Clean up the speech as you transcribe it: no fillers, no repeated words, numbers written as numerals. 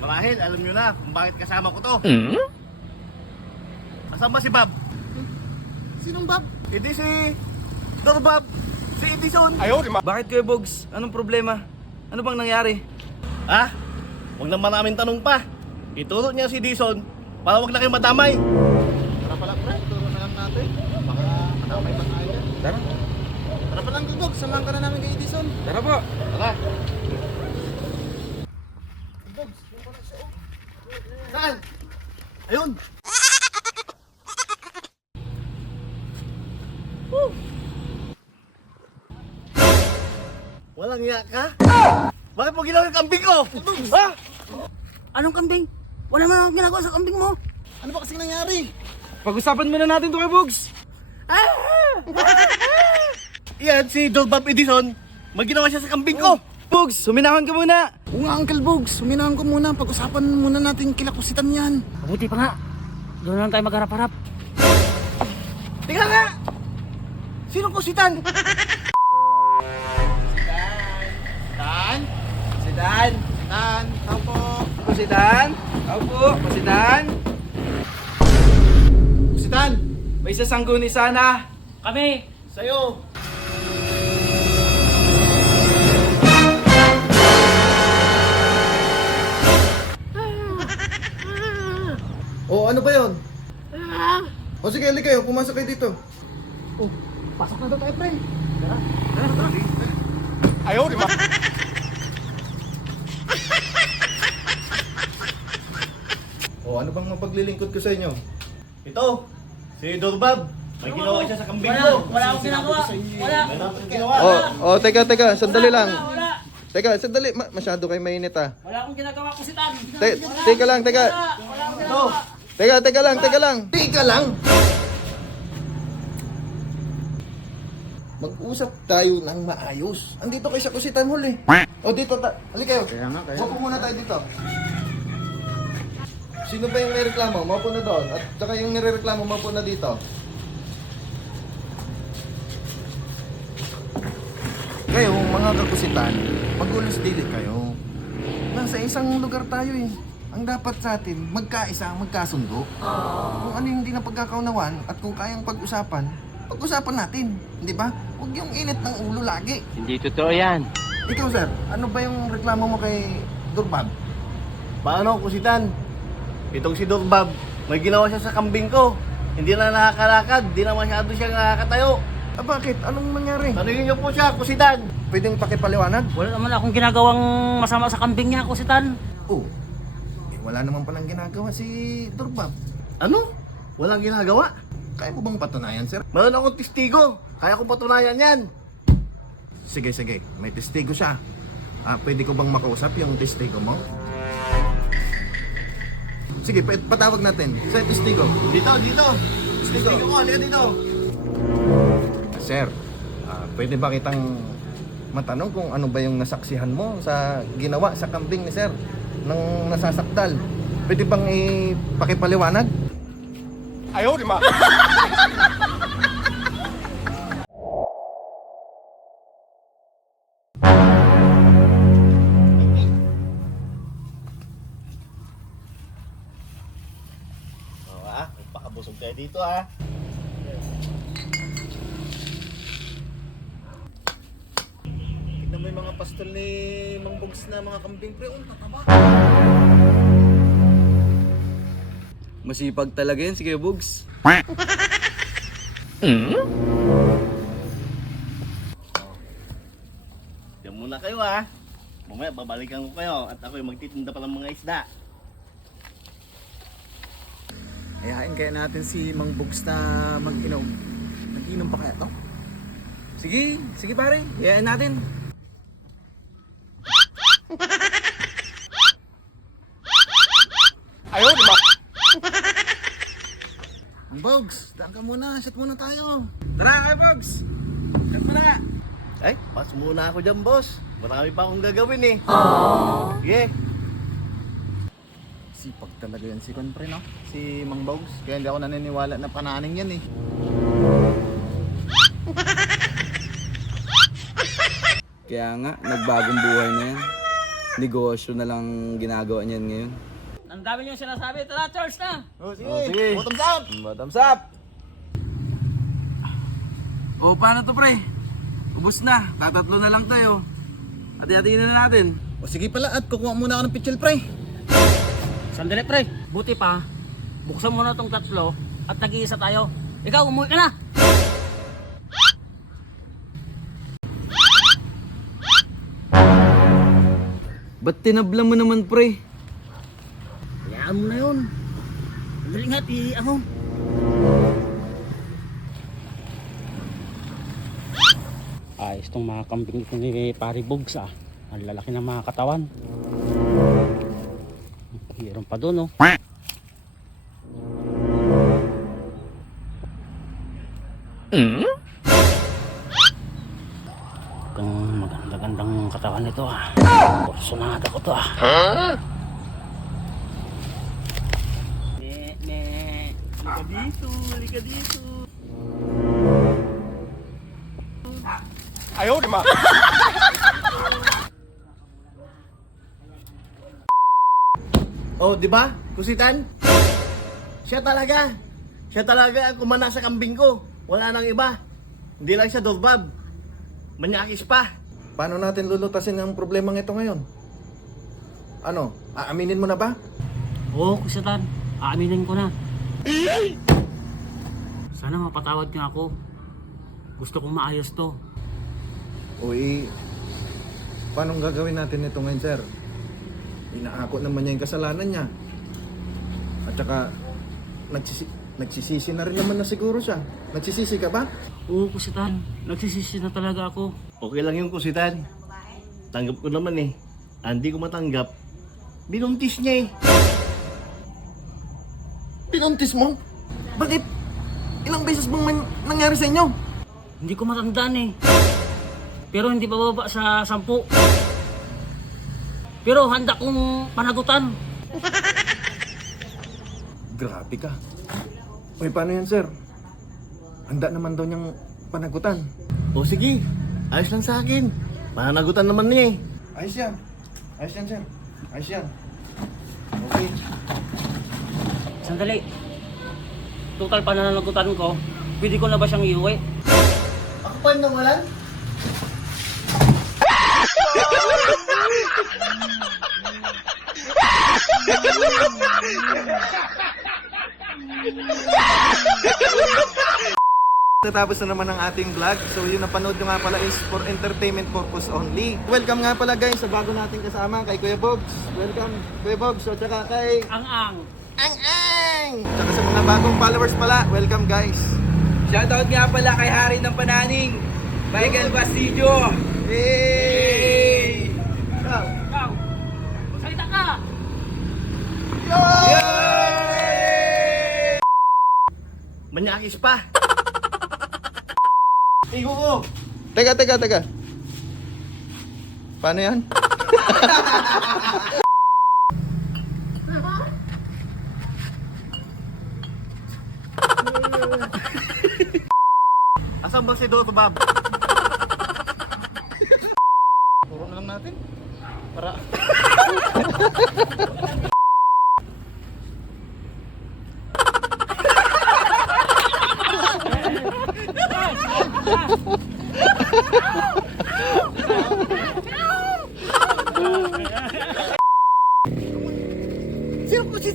Marahil, alam nyo na kung bakit kasama ko to. Kasama si Bob. Sinong Bob? Hindi si Bob. Si Edison. Bakit kayo, Bogs? Anong problema? Ano bang nangyari? Ha? Huwag naman namin tanong pa. Ituro niya si Edison para wag na kayo madamay. Tara pala pre, turo na lang natin. Baka madamay pa tayo. Tara. Tara pa lang Bogs, samahan ka na namin kay Edison. Tara po. Tara. Bogs, yung pala siya. Saan? Ayun. Walang iya ka? Bakit mo ginawa yung kambing ko? Ha? Anong kambing? Wala man akong ginagawa sa kambing mo. Ano ba kasing nangyari? Pag-usapan muna natin to kay Bogs. Yan, si Bob Edison. May ginawa siya sa kambing ko. Bogs, huminahon ka muna. Oo nga Uncle Bogs, suminahan ko muna. Pag-usapan muna natin kilakusitan yan. Mabuti pa nga. Doon lang tayo magharap-harap. Tingnan nga! Sinong kusitan? Si Dan. Dan, tao po. Ako si Dan. Ako po. Ako si Dan. Si Dan. May sasangguni sana. Kami! Sa'yo. Oh, ano ba yun? O sige, halika kayo, pumasok kayo dito. Oh, pasok na daw tayo, pre. O, ano bang mapaglilingkod ko sa inyo? Ito, si Bob. May ginawa siya sa kambing ko. Wala akong ginagawa. Wala. May dapat ginawa. Teka, sandali lang. Wala. Teka, sandali. Masyado kayo mainit ah. Wala akong ginagawa ko si Tan. Teka lang, teka. Wala akong ginagawa. Teka lang. Teka lang. Mag-usap tayo ng maayos. Andito kayo sa Kusitan Hall eh. O dito, halika kayo. Kaya nga. Wapo muna tayo dito. Sino ba yung may reklamo? Maupo na doon. At saka yung nirereklamo, maupo na dito. Kayo, mga kakusitan, mag-ulos dili kayo. Nasa isang lugar tayo eh. Ang dapat sa atin, magkaisa, magkasundo. Kung ano yung hindi na pagkakaunawan at kung kayang pag-usapan, pag-usapan natin. Hindi ba? Huwag yung init ng ulo lagi. Hindi totoo yan. Ikaw sir, ano ba yung reklamo mo kay Durbab? Paano, kusitan? Itong si Bob, may ginawa siya sa kambing ko. Hindi na nakakalakad, hindi na masyado siya nakakatayo. Ah bakit? Anong nangyari? Tanungin niyo po siya, kusitan. Pwedeng pakipaliwanag? Wala naman akong ginagawang masama sa kambing niya, ko si Tan. Oh, wala naman palang ginagawa si Durbab. Ano? Walang ginagawa? Kaya mo bang patunayan sir? Meron akong testigo. Kaya ko patunayan yan. Sige, may testigo siya. Pwede ko bang makausap yung testigo mo? Sige, patawag natin. Sa testigo. Dito. Testigo ko, halika dito. Sir, pwede ba kitang matanong kung ano ba yung nasaksihan mo sa ginawa sa kambing ni sir nang nasasakdal? Pwede bang ipakipaliwanag? Pakabusog tayo dito ha. Tignan mo yung mga pastol ni Mang Bogs na mga kambing pre. Tataba. Masipag talaga yan si Kuya Bogs. Diyan muna kayo ha. Mamaya babalikan ko kayo at ako'y magtitinda pa ng mga isda. Ayain kaya natin si Mang Bogs na mag-inom. Nag-inom pa kaya to? Sige pare, hayaan natin. Ang Pogs, daan ka muna. Shot muna tayo. Tara kayo, Pogs! Cut mo na! Ay, pas muna ako dyan, boss. Marami pa akong gagawin eh. Sige. Sipag talaga yan si Pre, no? Si Mang Bogs. Kaya hindi ako naniniwala na pananing yan eh. Kaya nga, nagbagong buhay na yan. Negosyo na lang ginagawa niyan ngayon. Ang dami niyong sinasabi. Tara, Charles na! Oh, sige. sige. Bottoms up! Bottoms up! O, paano to, pre? Ubus na. Tatatlo na lang tayo. Hati-hatiin na natin. O sige pala, at kukuha muna ako ng pitchel, pre. Sandali, pre. Buti pa. Buksan mo na tong tatlo at nag-iisa tayo. Ikaw, umuwi ka na! Ba't tinabla mo naman, pre? Hayaan mo na yun. Dali nga, ako. Ayos tong mga kambing ito ni Pari Bogs ah. Ang lalaki ng mga katawan. Meron pa doon oh. Itong maganda-gandang katawan nito ah. Porsyonada ko to ah. Halika dito, halika dito. Oh, di ba? Kusitan? Siya talaga. Siya talaga ang kumana sa kambing ko. Wala nang iba. Hindi lang siya dorbab. Manyakis pa. Paano natin lulutasin ang problemang ito ngayon? Ano? Aaminin mo na ba? Oo, Kusatan. Aaminin ko na. Sana mapatawad niya ako. Gusto kong maayos to. Uy, paano gagawin natin ito ngayon, sir? Inaako naman niya yung kasalanan niya. At saka, nagsisisi na rin naman na siguro siya. Nagsisisi ka ba? Oo, Kusatan. Nagsisisi na talaga ako. Okay lang yung kusitan. Tanggap ko naman eh. Hindi ko matanggap. Binuntis niya eh. Pinuntis mo? Bakit? Ilang beses bang nangyari sa inyo? Hindi ko matandaan eh. Pero hindi bababa sa 10. Pero handa kong panagutan. Grabe ka. Uy, paano yan, sir? Handa naman daw niyang panagutan. O sige, ayos lang sa akin. Pananagutan naman niya eh. Ayos yan. Ayos yan, sir. Ayos yan. Okay. Sandali. Total pananagutan ko. Pwede ko na ba siyang iuwi? Ako pa yung nawalan? Natapos na naman ang ating vlog. So yung napanood nyo nga pala is for entertainment purpose only. Welcome nga pala guys sa bago nating kasama kay Kuya Bogs. Welcome Kuya Bogs. So tsaka kay Ang-ang. tsaka sa mga bagong followers pala. Welcome guys. Shoutout nga pala kay Hari ng Pananing, Michael Bastillo. Hey! Ikaw. Salita ka. Manyakis pa. Igo ko. Teka. Paano yan? Asan ba si Dr. Bob? Puro na lang natin. Para Sino po si